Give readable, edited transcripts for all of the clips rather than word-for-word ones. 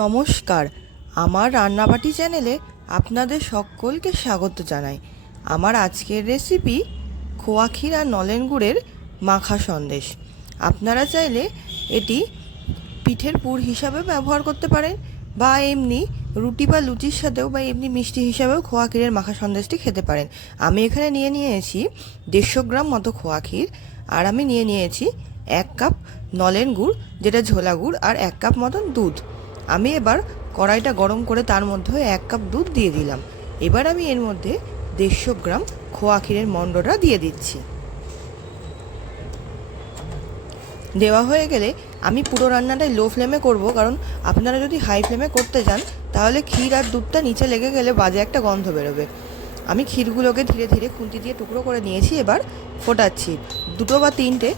নমস্কার, আমার রান্নাবাটি চ্যানেলে আপনাদের সকলকে স্বাগত জানাই। আমার আজকের রেসিপি খোয়া ক্ষীর আর নলেন গুড়ের মাখা সন্দেশ। আপনারা চাইলে এটি পিঠের পুর হিসাবে ব্যবহার করতে পারেন, বা এমনি রুটি বা লুচির সাথেও বা এমনি মিষ্টি হিসাবেও খোয়া ক্ষীরের মাখা সন্দেশটি খেতে পারেন। আমি এখানে নিয়েছি 150 গ্রাম মতো খোয়া ক্ষীর, আর আমি নিয়েছি 1 কাপ নলেন গুড়, যেটা ঝোলা গুড়, আর 1 কাপ মতন দুধ। আমি এবার কড়াইটা গরম করে তার মধ্যে 1 কাপ দুধ দিয়ে দিলাম। এবার আমি এর মধ্যে 150 গ্রাম খোয়া ক্ষীরের মণ্ডটা দিয়ে দিচ্ছি। দেওয়া হয়ে গেলে আমি পুরো রান্নাটাই লো ফ্লেমে করব, কারণ আপনারা যদি হাই ফ্লেমে করতে যান তাহলে ক্ষীর আর দুধটা নিচে লেগে গেলে বাজে একটা গন্ধ বেরোবে। আমি ক্ষীরগুলোকে ধীরে ধীরে খুন্তি দিয়ে টুকরো করে নিয়েছি, এবার ফোটাচ্ছি। 2 বা 3টে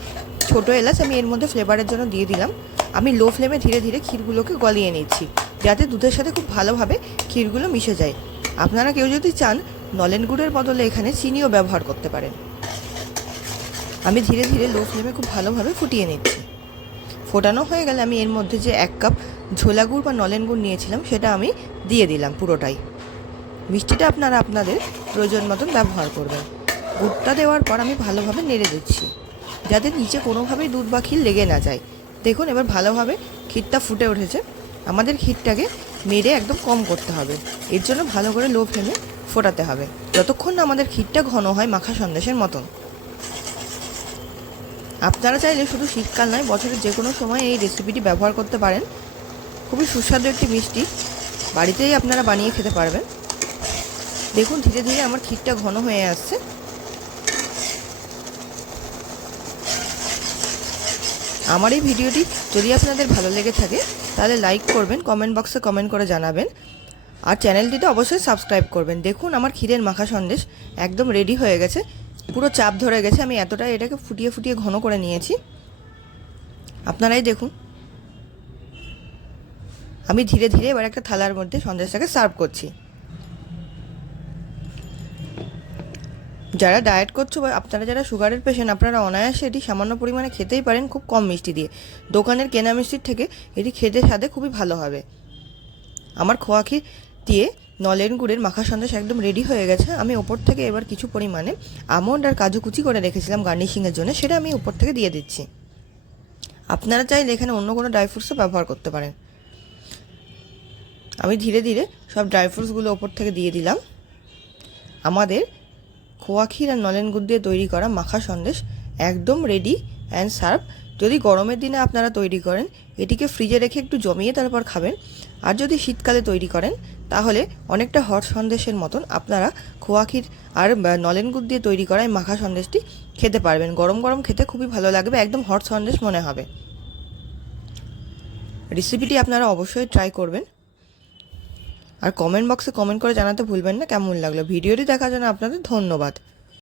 ছোটো এলাচ আমি এর মধ্যে ফ্লেভারের জন্য দিয়ে দিলাম। আমি লো ফ্লেমে ধীরে ধীরে ক্ষীরগুলোকে গলিয়ে নিচ্ছি, যাতে দুধের সাথে খুব ভালোভাবে ক্ষীরগুলো মিশে যায়। আপনারা কেউ যদি চান নলেন গুড়ের বদলে এখানে চিনিও ব্যবহার করতে পারেন। আমি ধীরে ধীরে লো ফ্লেমে খুব ভালোভাবে ফুটিয়ে নিচ্ছি। ফোটানো হয়ে গেলে আমি এর মধ্যে যে 1 কাপ ঝোলা গুড় বা নলেন গুড় নিয়েছিলাম সেটা আমি দিয়ে দিলাম পুরোটাই। মিষ্টিটা আপনারা আপনাদের প্রয়োজন মতন ব্যবহার করবেন। গুড়টা দেওয়ার পর আমি ভালোভাবে নেড়ে দিচ্ছি, যাতে নিচে কোনোভাবেই দুধ বা ক্ষীর লেগে না যায়। দেখুন এবার ভালোভাবে ক্ষীরটা ফুটে উঠেছে। আমাদের ক্ষীরটাকে মেরে একদম কম করতে হবে, এর জন্য ভালো করে লো ফ্লেমে ফোটাতে হবে, যতক্ষণ না আমাদের ক্ষীরটা ঘন হয় মাখা সন্দেশের মতন। আপনারা চাইলে শুধু শীতকাল নয়, বছরের যে কোনো সময় এই রেসিপিটি ব্যবহার করতে পারেন। খুবই সুস্বাদু একটি মিষ্টি, বাড়িতেই আপনারা বানিয়ে খেতে পারবেন। দেখুন ধীরে ধীরে আমার ক্ষীরটা ঘন হয়ে আসছে। আমার এই ভিডিওটি যদি আপনাদের ভালো লেগে থাকে তাহলে লাইক করবেন, কমেন্ট বক্সে কমেন্ট করে জানাবেন, আর চ্যানেলটিতে অবশ্যই সাবস্ক্রাইব করবেন। দেখুন আমার ক্ষীরের মাখা সন্দেশ একদম রেডি হয়ে গেছে, পুরো চাপ ধরে গেছে। আমি এতটাই এটাকে ফুটিয়ে ফুটিয়ে ঘন করে নিয়েছি, আপনারাই দেখুন। আমি ধীরে ধীরে এবার একটা থালার মধ্যে সন্দেশটাকে সার্ভ করছি। যারা ডায়েট করছো বা আপনারা যারা সুগারের পেশেন্ট, আপনারা অনায়াসে এটি সামান্য পরিমাণে খেতেই পারেন, খুব কম মিষ্টি দিয়ে। দোকানের কেনা মিষ্টির থেকে এটি খেতে স্বাদে খুবই ভালো হবে। আমার খোয়া ক্ষীর দিয়ে নলেন গুড়ের মাখা সন্দেশ একদম রেডি হয়ে গেছে। আমি ওপর থেকে এবার কিছু পরিমাণে আমন্ড আর কাজু কুচি করে রেখেছিলাম গার্নিশিংয়ের জন্য, সেটা আমি ওপর থেকে দিয়ে দিচ্ছি। আপনারা চাইলে এখানে অন্য কোনো ড্রাই ফ্রুটসও ব্যবহার করতে পারেন। আমি ধীরে ধীরে সব ড্রাই ফ্রুটসগুলো ওপর থেকে দিয়ে দিলাম। আমাদের খোয়া ক্ষীর আর নলেন গুড় দিয়ে তৈরি করা মাখা সন্দেশ একদম রেডি অ্যান্ড সার্ভ। যদি গরমের দিনে আপনারা তৈরি করেন, এটিকে ফ্রিজে রেখে একটু জমিয়ে তারপর খাবেন। আর যদি শীতকালে তৈরি করেন তাহলে অনেকটা হট সন্দেশের মতন আপনারা খোয়া ক্ষীর আর নলেন গুড় দিয়ে তৈরি করা এই মাখা সন্দেশটি খেতে পারবেন। গরম গরম খেতে খুবই ভালো লাগবে, একদম হট সন্দেশ মনে হবে। রেসিপিটি আপনারা অবশ্যই ট্রাই করবেন, আর কমেন্ট বক্সে কমেন্ট করে জানাতে ভুলবেন না কেমন লাগলো। ভিডিওটি দেখার জন্য আপনাদের ধন্যবাদ।